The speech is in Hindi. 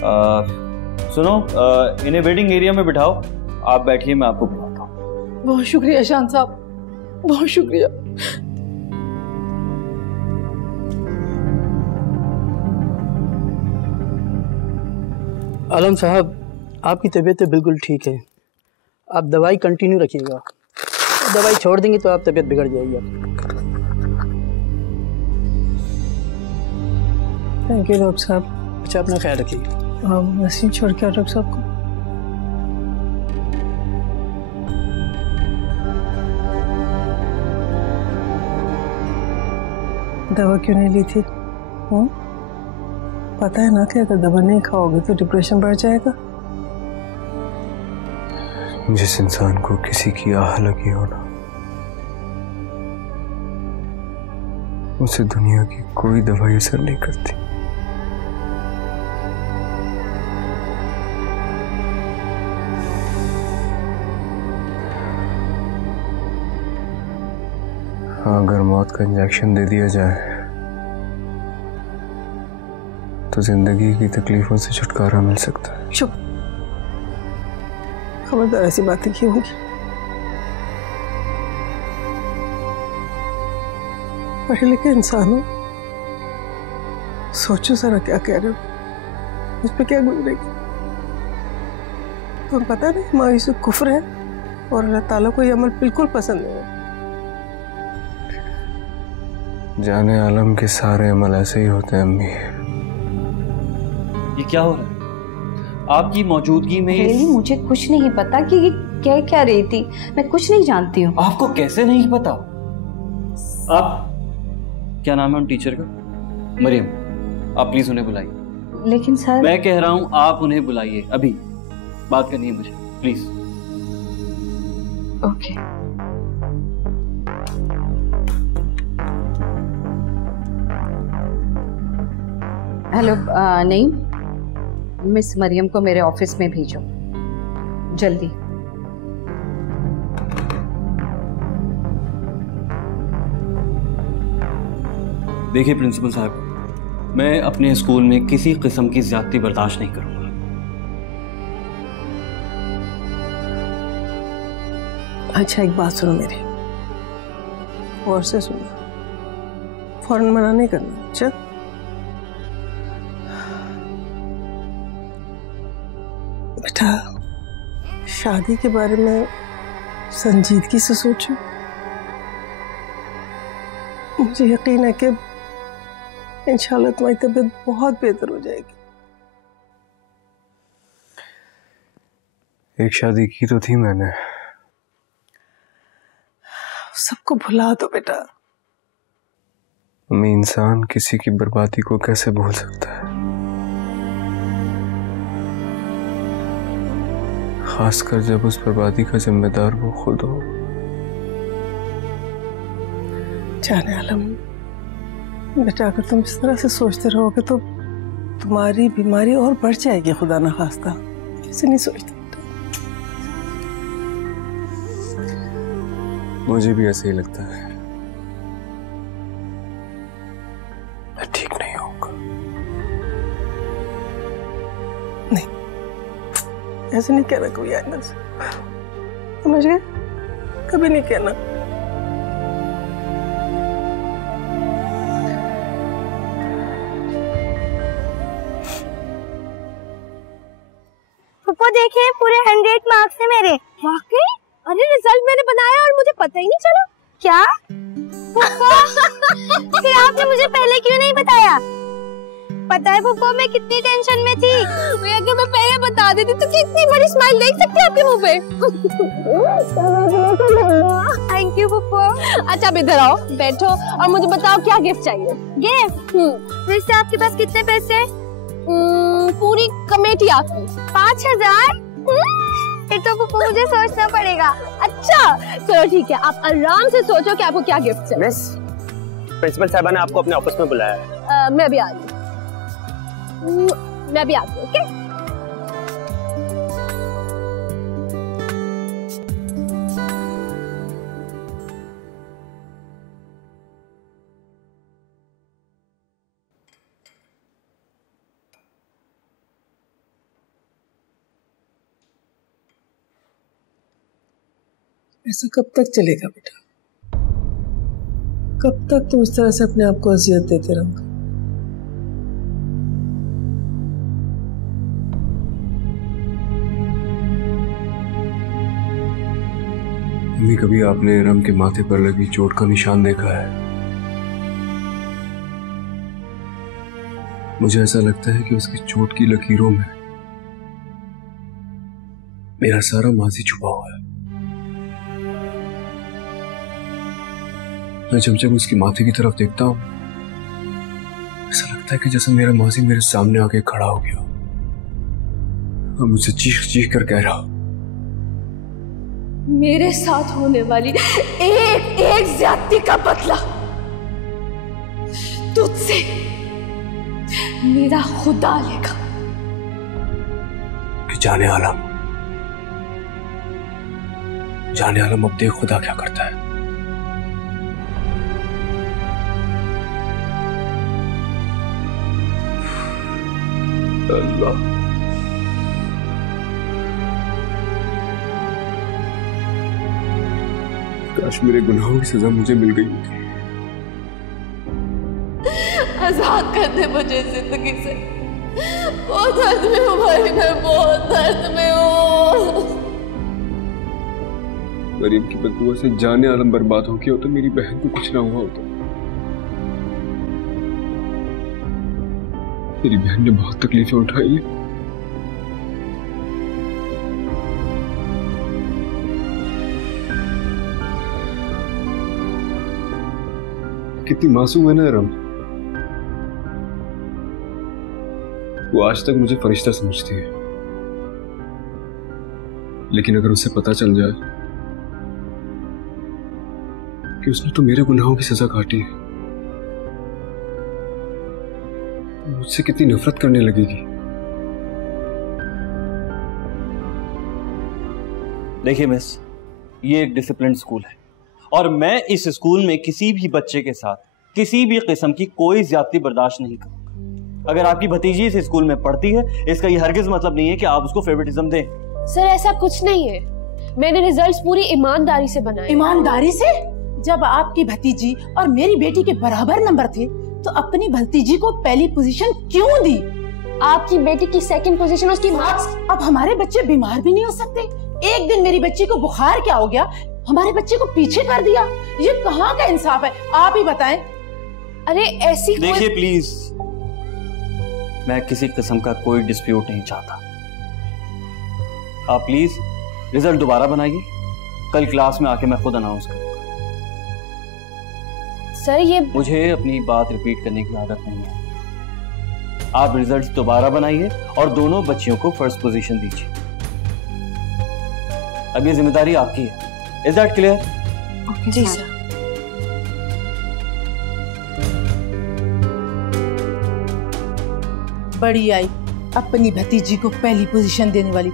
सुनो, इन्हें वेटिंग एरिया में बिठाओ, आप बैठिए, मैं आपको बुलाता हूँ। बहुत शुक्रिया शान साहब, बहुत शुक्रिया। आलम साहब, आपकी तबीयत तो बिल्कुल ठीक है, आप दवाई कंटिन्यू रखिएगा। दवाई छोड़ देंगे तो आप तबीयत बिगड़ जाएगी आपकी। थैंक यू डॉक्टर साहब। अच्छा, अपना ख्याल रखिए। मैसेज छोड़ के डॉक्टर साहब को। दवा क्यों नहीं ली थी? पता है ना कि अगर दवा नहीं खाओगे तो डिप्रेशन बढ़ जाएगा। जिस इंसान को किसी की आह लगी हो ना, उसे दुनिया की कोई दवाई असर नहीं करती। हाँ, अगर मौत का इंजेक्शन दे दिया जाए तो जिंदगी की तकलीफों से छुटकारा मिल सकता है। चुप, खबरदार ऐसी बातें क्यों होंगी? पढ़े लिखे इंसान हो, सोचो जरा क्या कह रहे हो, मुझ पे क्या गुजरेगी। तुम्हें पता नहीं मायूसी कुफ्र है और अल्लाह ताला को ये अमल बिल्कुल पसंद नहीं है। जाने आलम के सारे अमल ऐसे ही होते हैं अम्मी। ये क्या हो रहा है आपकी मौजूदगी में? really? मुझे कुछ नहीं पता कि ये कह क्या रही थी, मैं कुछ नहीं जानती हूँ। आपको कैसे नहीं पता? आप, क्या नाम है उन टीचर का? मरियम, आप प्लीज उन्हें बुलाइए। लेकिन सर, मैं कह रहा हूँ आप उन्हें बुलाइए, अभी बात करनी है मुझे, प्लीज। ओके। हेलो, नहीं, मिस मरियम को मेरे ऑफिस में भेजो जल्दी। देखिए प्रिंसिपल साहब, मैं अपने स्कूल में किसी किस्म की ज्यादती बर्दाश्त नहीं करूंगा। अच्छा, एक बात सुनो मेरी, और से सुनो, फौरन मना नहीं करना। चल, बेटा, शादी के बारे में संजीदगी से सोचो। मुझे यकीन है कि इंशाल्लाह तुम्हारी तबीयत बहुत बेहतर हो जाएगी। एक शादी की तो थी मैंने। सबको भुला दो बेटा। मैं इंसान किसी की बर्बादी को कैसे भूल सकता है, खासकर जब उस बर्बादी का जिम्मेदार वो खुद हो। जाने आलम, बेटा, अगर तुम इस तरह से सोचते रहोगे तो तुम्हारी बीमारी और बढ़ जाएगी, खुदा ना खास्ता। ऐसे नहीं सोचते। मुझे भी ऐसे ही लगता है, मैं ठीक नहीं होऊंगा। नहीं, ऐसे नहीं कहना कोई आइंदा से, समझ गए? कभी नहीं कहना। पप्पा देखिए, पूरे 100 मार्क्स है मेरे। वाकई? अरे रिजल्ट मैंने बनाया और मुझे पता ही नहीं चला। क्या? पप्पा फिर आपने मुझे पहले क्यों नहीं बताया? पता है पप्पा, मैं कितनी टेंशन में थी। अगर मैं पहले बता देती तो कितनी बड़ी स्माइल देख सकती आपके मुंह पे। थैंक यू पप्पा। अच्छा, अब इधर आओ, बैठो और मुझे बताओ क्या गिफ्ट चाहिए। गिफ्ट? वैसे आपके पास कितने पैसे हैं? पूरी कमेटी आपकी 5000। फिर तो पप्पा मुझे सोचना पड़ेगा। अच्छा चलो ठीक है, आप आराम से सोचो कि आपको क्या गिफ्ट चाहिए। मिस, प्रिंसिपल साहबा ने आपको अपने ऑफिस में बुलाया है। मैं भी आ रही हूँ, मैं भी आती हूँ। ओके? ऐसा कब तक चलेगा बेटा? कब तक तुम इस तरह से अपने आप को अजियत देते रहोगे? मम्मी, कभी आपने इरम के माथे पर लगी चोट का निशान देखा है? मुझे ऐसा लगता है कि उसकी चोट की लकीरों में मेरा सारा माजी छुपा हुआ है। मैं जब जब उसके माथे की तरफ देखता हूं, ऐसा लगता है कि जैसे मेरा माजी मेरे सामने आके खड़ा हो गया और मुझसे चीख चीख कर कह रहा, मेरे साथ होने वाली एक एक ज्यादती का बदला तुझसे मेरा खुदा लेगा। जाने आलम अब देख खुदा क्या करता है। अल्लाह, काश मेरे गुनाहों की सजा मुझे मिल गई होती। आजाद कर दे मुझे जिंदगी से। बहुत दर्द में हूँ भाई, मैं बहुत दर्द में हूँ। मरीम की बददुआ से जाने आलम बर्बाद हो गया होता, मेरी बहन को कुछ ना हुआ होता। मेरी बहन ने बहुत तकलीफें उठाई है। कितनी मासूम है ना इरम। वो आज तक मुझे फरिश्ता समझती है, लेकिन अगर उसे पता चल जाए कि उसने तो मेरे गुनाहों की सजा काटी है, मुझसे कितनी नफरत करने लगेगी। देखिए मिस, ये एक डिसिप्लिन स्कूल है और मैं इस स्कूल में किसी भी बच्चे के साथ किसी भी किस्म की कोई ज्यादती बर्दाश्त नहीं करूंगा। अगर आपकी भतीजी इस स्कूल में पढ़ती है, इसका ये हरगिज मतलब नहीं है कि आप उसको फेवरेटिज्म दें। सर ऐसा कुछ नहीं है, मैंने रिजल्ट्स पूरी ईमानदारी से बनाए। ईमानदारी से? जब आपकी भतीजी और मेरी बेटी के बराबर नंबर थे तो अपनी भतीजी को पहली पोजीशन क्यों दी? आपकी बेटी की सेकंड पोजीशन उसकी मार्क्स। अब हमारे बच्चे बीमार भी नहीं हो सकते? एक दिन मेरी बच्ची को बुखार क्या हो गया, हमारे बच्चे को पीछे कर दिया। ये कहाँ का इंसाफ है, आप ही बताएं। अरे ऐसी देखिए प्लीज, मैं किसी किस्म का कोई डिस्प्यूट नहीं चाहता। आप प्लीज रिजल्ट दोबारा बनाइए, कल क्लास में आके मैं खुद अनाउंस करूंगा। सर ये मुझे अपनी बात रिपीट करने की आदत नहीं है। आप रिजल्ट दोबारा बनाइए और दोनों बच्चियों को फर्स्ट पोजीशन दीजिए। अब ये जिम्मेदारी आपकी है। Is that clear? जी सर। बड़ी आई अपनी भतीजी को पहली पोजीशन देने वाली।